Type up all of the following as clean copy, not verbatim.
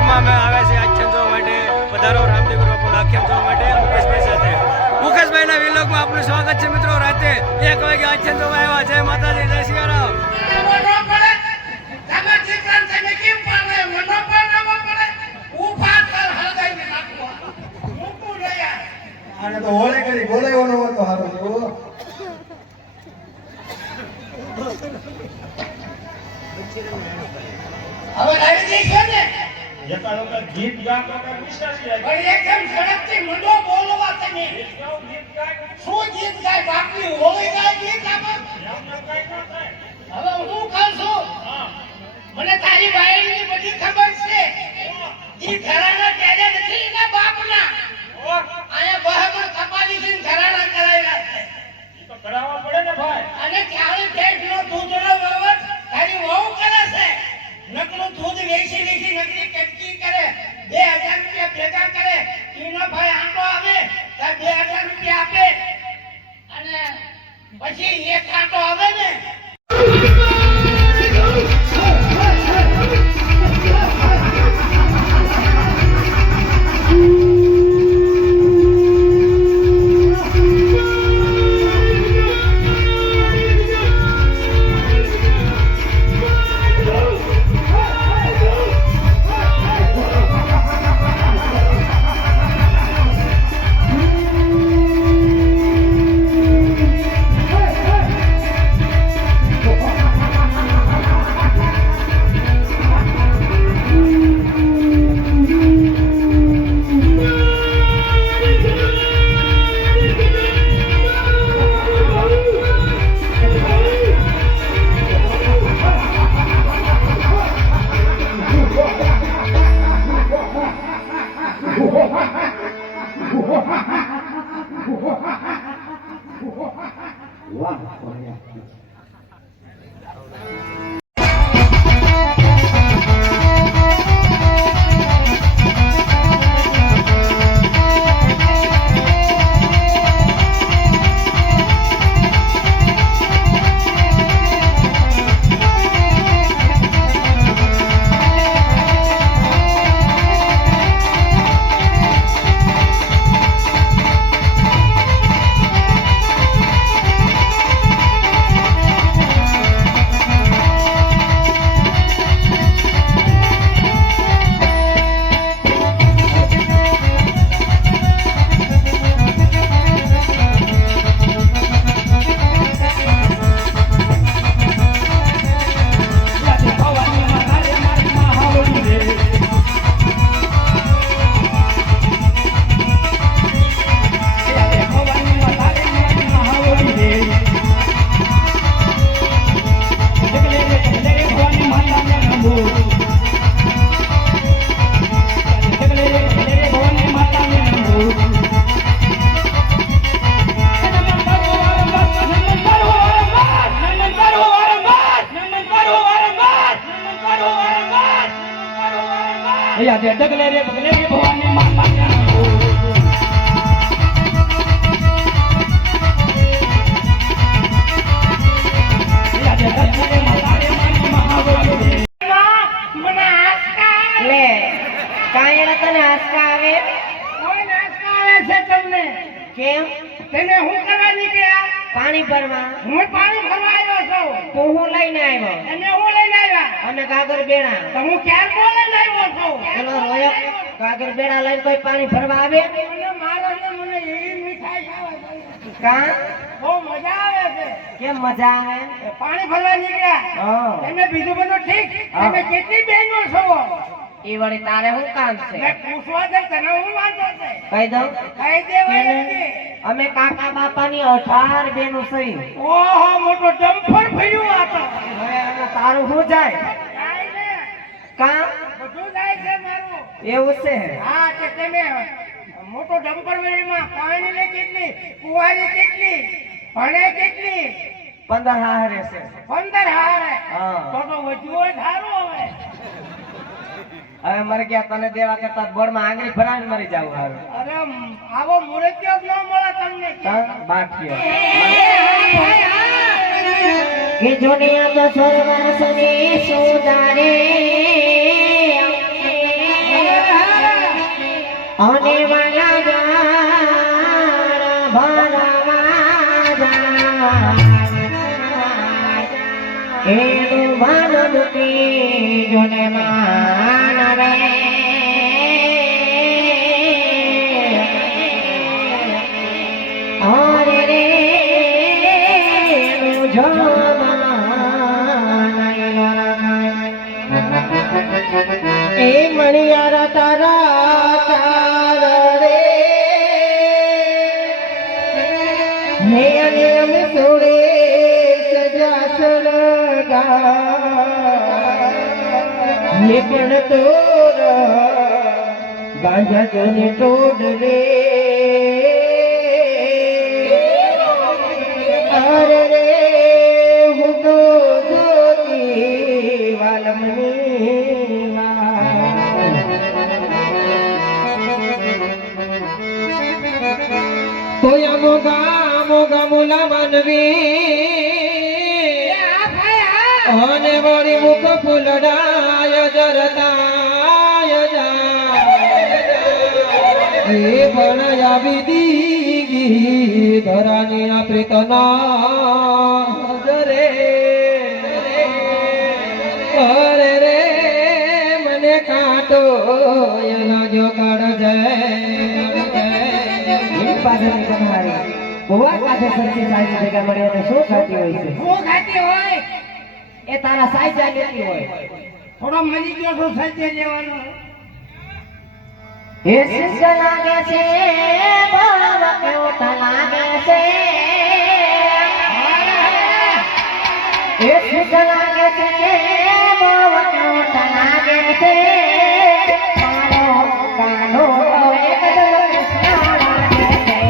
માં આવે છે આખ્યાન જોવા માટે પધારો રામદેવ બાપુના આખ્યાન જોવા માટે મુકેશભાઈ સાથે. મુકેશભાઈના વિલોગમાં આપનું સ્વાગત છે મિત્રો. રાતે 1 વાગે આખ્યાન જોવા આવ્યા. જય માતાજી, જય સિયારામ. આને તો હોળે કરી બોલાયો ન હતો હારો જો. હવે લાવી દે છે ને એકાડો ગીત ગાતો કે વિશ્વાસી આવી ભાઈ એકદમ ઝડપથી મંડો બોલવા તમે ગીત ગાય શું ગીત ગાય બાપની હોળી ગાય ગીત આમાં એમને કઈ ન થાય. હવે હું કહું છું મને તારી બાયની બધી ખબર છે ઈ ઘરાના કેડે નથી એના બાપના આયા બહામાં કપાલી થી ઘરાના કરાયેલા છે. ઈ તો કરાવવા પડે ને ભાઈ. અને ચાલી પેટનો દૂધનો વવર તારી વહુ કરે છે. નકરું દૂધ વેચી વેચી નકરી કટકી કરે 2000 રૂપિયા ભેગા કરે ઈનો ભાઈ આંટો આવે તો 2000 રૂપિયા આપે અને પછી એક આંટો આવે ને डगले रे बगले रे भवानी माता ले कायड़ा तने आस्का आवे કોઈ નાસ્તા આવે છે તમને केम તેને હું કરવા નીકળ્યા पानी भरवा હું પાણી ભરવા આવ્યો છું तो હું લઈને આવ્યો અને હું લઈને આવ્યા અને કાગર બેડા તો હું ક્યાં લઈને આવ્યો છું પેલો રોયો કાગર બેડા લઈને કોઈ પાણી ભરવા આવે મને મારો ને મને એવી મીઠાઈ ખાવા કા બહુ મજા આવે છે કેમ મજા આવે પાણી ભરવા નીકળ્યા હા તમે બીજું બધું ઠીક હા. તમે કેટલી બહેનો છો એ વળી તારે શું કામ છે મેં પૂછવા દે તને હું વાંધો છે કહી દઉં કહી દેવાય કેને? નથી. અમે કાકા બાપાની 18 બેનો સહી ઓહો મોટો ડમ્ફર ભર્યું આ તો હવે આમાં તારું શું જાય જાય ને કા બધું જાય છે મારું એવું છે હા કે તમે મોટો ડમ્પર વેરીમાં પાણી લે કેટલી કુવારી કેટલી ભણે કેટલી 15 હારે છે 15 હારે હા. તો વધ્યું હોય સારું હવે હવે મરી ગયા તને દેવા કરતા બોર્ડમાં આંગળી ભરાવીને મરી જાવ હારું અરે આવો મુરત્યો જ ન મળે તમને બાકીઓ કે દુનિયા તો સ્વર્ગવાસની સુધારે અને વાલા ગાર ભરવા એનું મન દુખી જોને માન રે અરે રે એનું એ મણિયારા તારા ચાર રે હે અને અમે સોડે સજા સળગા ને પણ તોર ગાંજા જને તોડવે અરે રે હું તો જોતી વાલમની તોયા મોગા મોગા મુલા માનવી અને વળી મુખ ફૂલડાય જરતાય જા એ પણ આવી દીગી ધરાની આ પ્રીતના જરે અરે રે મને કાંટો એનો જો કડ જાય પાછળની તમારી ભુવા કાંઠે સરસી સાઈઝ ભેગા મળ્યો તો શું ખાતી હોય છે હું ખાતી હોય એ તારા સાઈઝ લેતી હોય થોડો મરી ગયો તો સાચે લેવાનો એ શિષ્ય લાગે છે બોલવા કેવો લાગે છે એ શિષ્ય લાગે છે બોલવા કેવો લાગે છે મારો કાનો એકદમ કૃષ્ણ લાગે છે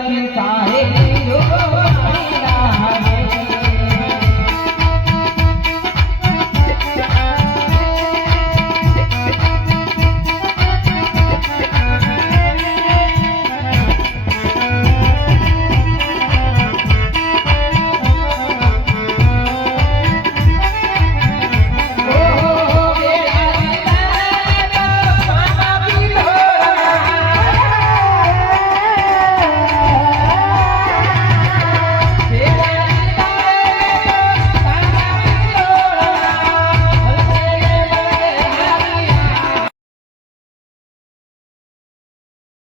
કરતી સાહેબ